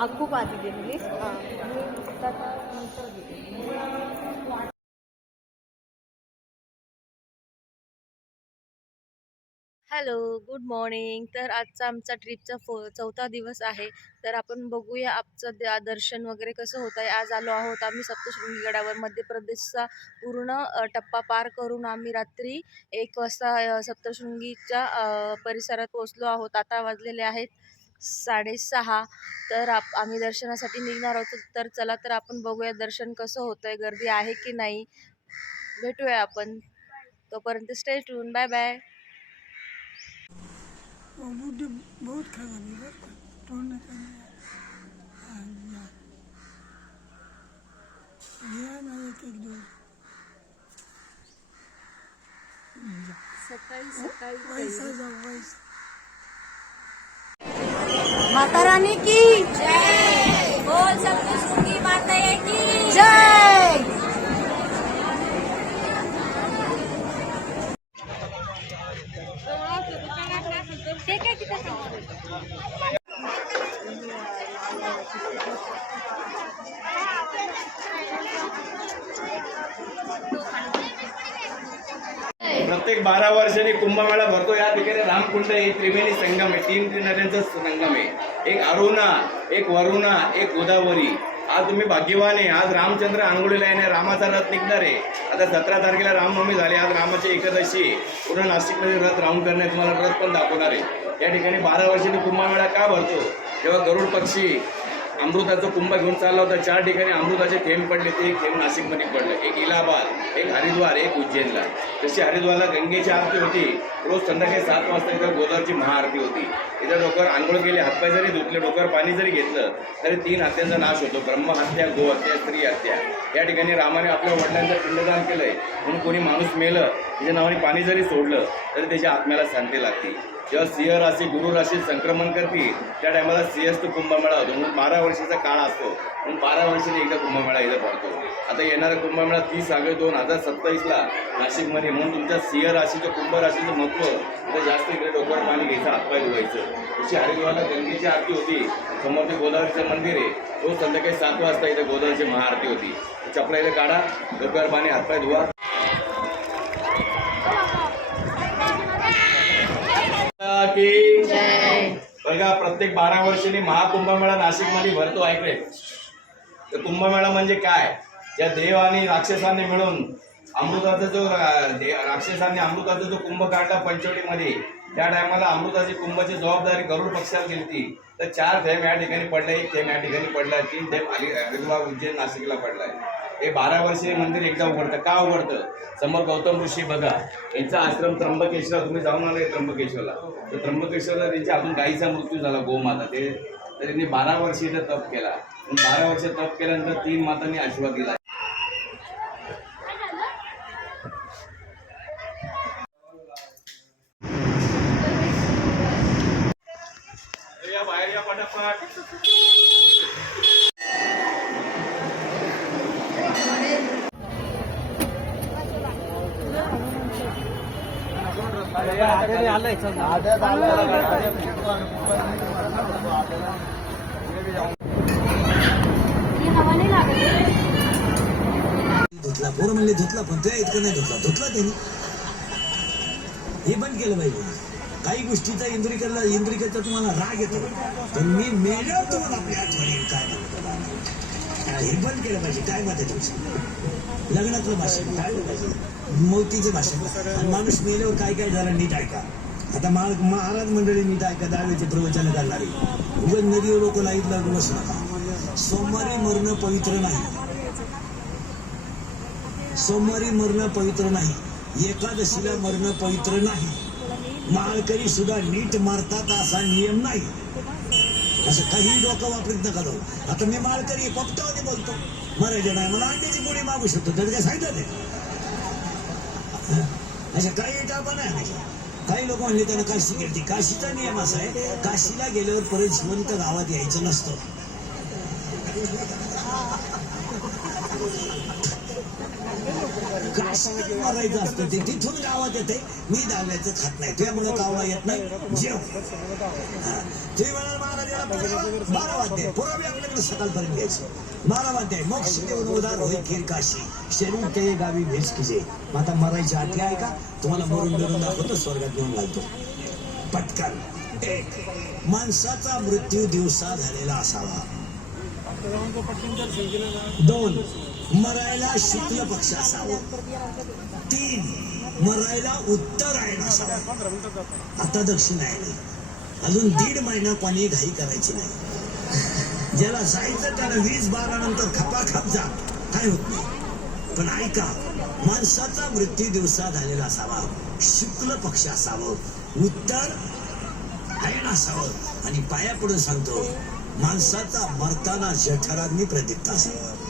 खूप आधी मी नंतर गेलेली. हॅलो गुड मॉर्निंग तर आजचा आमचा ट्रिपचा फो चौथा दिवस आहे. तर आपण बघूया आजचं द- दर्शन वगैरे कसं होत आहे आज आलो आहोत आम्ही सप्तशृंगी गडावर मध्य प्रदेशचा पूर्ण टप्पा पार करून आम्ही रात्री एक वाजता सप्तशृंगीच्या परिसरात पोहोचलो आहोत. आता वाजलेले आहेत साडेसहा तर आप आम्ही दर्शनासाठी निघणार आहोत. तर चला तर आपण बघूया दर्शन कसं होतं आहे गर्दी आहे की नाही. भेटूया आपण. तोपर्यंत स्टे ट्यून बाय बाय बहुत खराब है? सकाळी सकाळी माता रानी की जय। बोल सप्तशृंगी माता की। जय ते काय तिथं प्रत्येक बारा वर्षांनी कुंभमेळा भरतो. या ठिकाणी रामकुंड हे त्रिवेणी संगम आहे. तीन नद्यांचा संगम आहे. एक अरुणा एक वरुणा एक गोदावरी. आज तुम्ही भाग्यवान आहे. आज रामचंद्र आंघोळीला येणे रामाचा रथ निघणार आहे. आता सतरा तारखेला रामनवमी झाली. आज रामाची एकादशी पूर्ण नाशिकमध्ये रथ राऊंड करणे तुम्हाला रथ पण दाखवणार आहे. या ठिकाणी बारा वर्षांनी कुंभमेळा का भरतो? तेव्हा गरुड पक्षी अमृताचा कुंभ घेऊन चालला होता. चार ठिकाणी अमृताचे थेंब पडले. ते एक थेंब नाशिकमध्ये पडलं. एक इलाहाबाद एक हरिद्वार एक उज्जैनला. तशी हरिद्वारला गंगेची आरती होती. रोज संध्याकाळी सात वाजता इथं गोदावरची महाआरती होती. इथं डोक्यावर आंघोळ केली हातपाय जरी धुतले डोक्यावर पाणी जरी घेतलं तरी तीन हत्यांचा नाश होतो. ब्रह्महत्या गोहत्या स्त्री हत्या. या ठिकाणी रामाने आपल्या वडिलांचं पिंडदान केलं आहे म्हणून कोणी माणूस मेलं त्याच्या नावाने पाणी जरी सोडलं तरी त्याच्या आत्म्याला शांती लागते. जेव्हा सिंह राशी गुरु राशी संक्रमण करते त्या टायमाला सिंहस्थ कुंभमेळा होतो. म्हणून बारा वर्षाचा काळ असतो. म्हणून बारा वर्षाने एकदा कुंभमेळा इथं पडतो आता येणारा कुंभमेळा तीस ऑगस्ट दोन हजार सत्तावीसला नाशिकमध्ये. म्हणून तुमच्या सिंह राशीचं कुंभ राशीचं महत्त्व तर जास्त इकडे डोक्यावर पाणी घ्यायचं हातपाय धुवायचं. तशी हरिद्वारला गंगेची आरती होती. समोर ते गोदावरीचं मंदिर आहे. रोज संध्याकाळी सात वाजता इथं गोदावरीची महाआरती होती. चपला इथं काढा डोक्यावर पाणी हातपाय धुवा. की बघा प्रत्येक बारा वर्षांनी महाकुंभमेळा नाशिकमध्ये भरतो ऐकले तर कुंभमेळा म्हणजे काय? ज्या देव आणि राक्षसांनी मिळून अमृताचा जो राक्षसांनी अमृताचा जो कुंभ काढला पंचवटीमध्ये त्या टायमाला अमृताची कुंभाची जबाबदारी गरुड पक्षाला दिली तर चार थेंब या ठिकाणी पडले एक थेंब या ठिकाणी पडलाय तीन थेंब हरिद्वार उज्जैन नाशिकला पडलाय हे बारा वर्षीय मंदिर एकदा उघडतं. का उघडतं? समोर गौतम ऋषी बघा. यांचा आश्रम त्र्यंबकेश्वर तुम्ही जाऊन आले त्र्यंबकेश्वरला. तर त्र्यंबकेश्वरला त्यांच्या अजून गाईचा मृत्यू झाला गोमाता. ते तर त्यांनी बारा वर्षीचा इथं तप केला. बारा वर्ष तप केल्यानंतर तीन मातांनी आशीर्वाद दिला. या बाहेर या पटापट. धुतला पोरं म्हणले धुतला पण त्या इतकं नाही धुतला. धुतला त्यांनी हे बंद केलं पाहिजे काही गोष्टीचा इंद्रिकेला इंद्रिकेचा तुम्हाला राग येतो. पण मी मेल्यावर तुम्हाला आपल्या हे बंद केलं पाहिजे. काय मत आहे तुमचं? लग्नातलं भाषण. काय मोतीचं भाषण. आणि माणूस मेल्यावर काय काय झालं नीट ऐका. आता माळ महाराज मंडळी नीट ऐका. दहावीचे प्रवचन करणारे. उगत नदीवर लोक लाईत लागू बसू नका. सोमवारी मरणं पवित्र नाही. सोमवारी मरणं पवित्र नाही. एकादशीला मरणं पवित्र नाही. माळकरी सुद्धा नीट मारतात असा नियम नाही. असं काही डोकं वापरीत नका जाऊ. आता मी माळकरी आहे, फक्त बोलतो. मराठी नाही मला अंड्याची गोळी मागू शकतो तर काय सांगितलं ते अशा काही टापा नाही काही लोक म्हणले त्यांना काशी गेली काशीचा नियम असा आहे काशीला गेल्यावर परत जिवंत गावात यायचं नसतं. काशीला मारायचं असतं ते तिथून गावात येते मी डाव्याचं खात नाही. त्यामुळे कावळा येत नाही. जेव. हा. तुम्ही म्हणाल महाराज वाद्याला बारा वाद्य. पुरावे आपल्याकडे सकाळपर्यंत घ्यायचे बारा वाद्य मोक्ष देऊन उदार होई खीर काशी. शरीर ते गावी भेज किजे आता मरायची आठी आहे का? तुम्हाला मरून बिरून दाखवतो स्वर्गात नेऊन घालतो. पटकन. एक. माणसाचा मृत्यू दिवसा झालेला असावा. दोन. मरायला शुक्ल पक्ष असावं. तीन मरायला उत्तरायण असावं. आता दक्षिणायन अजून दीड महिना कोणी घाई करायची नाही. ज्याला जायचं त्याला वीस बारा नंतर खपाखप जा. काय होत नाही. पण ऐका माणसाचा मृत्यू दिवसा झालेला असावा. शुक्ल पक्ष असावं. उत्तर आयन असावं. आणि पाया पडून सांगतो माणसाचा मरताना जठरांनी प्रदीप्त असावं.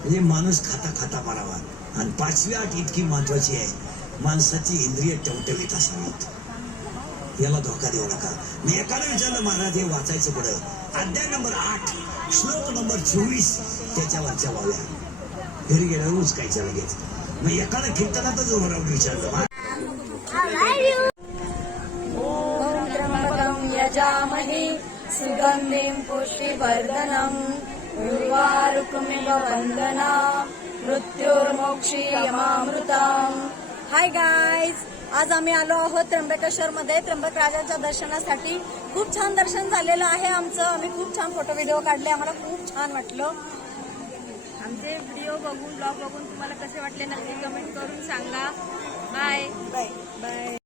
म्हणजे माणूस खाता खाता मारावा. आणि पाचवी आठ इतकी महत्वाची आहे. माणसाची इंद्रिय टवटवीत असावीत. याला धोका देऊ नका. मी एकाने विचारलं महाराज हे वाचायचं पुढं. अध्याय नंबर आठ श्लोक नंबर चोवीस त्याच्यावरच्या वाव्या घरी गेल्यावर उचकायचं लगेच मग एकाला कीर्तनातच उभं राहून विचारलं "महाराज, ॐ त्र्यम्बकं यजामहे सुगन्धिं पुष्टिवर्धनम्। उर्वारुकमिव मृत्युर्मोक्षीयमामृतम्. हाय गाईज आज आम्ही आलो आहोत त्र्यंबकेश्वर मध्ये त्र्यंबक राजांच्या दर्शनासाठी. खूप छान दर्शन झालेलं आहे आमचं. आम्ही खूप छान फोटो व्हिडिओ काढले. आम्हाला खूप छान वाटलं. आमचे व्हिडिओ बघून ब्लॉग बघून तुम्हाला कसे वाटले नक्की कमेंट करून सांगा. Bye bye bye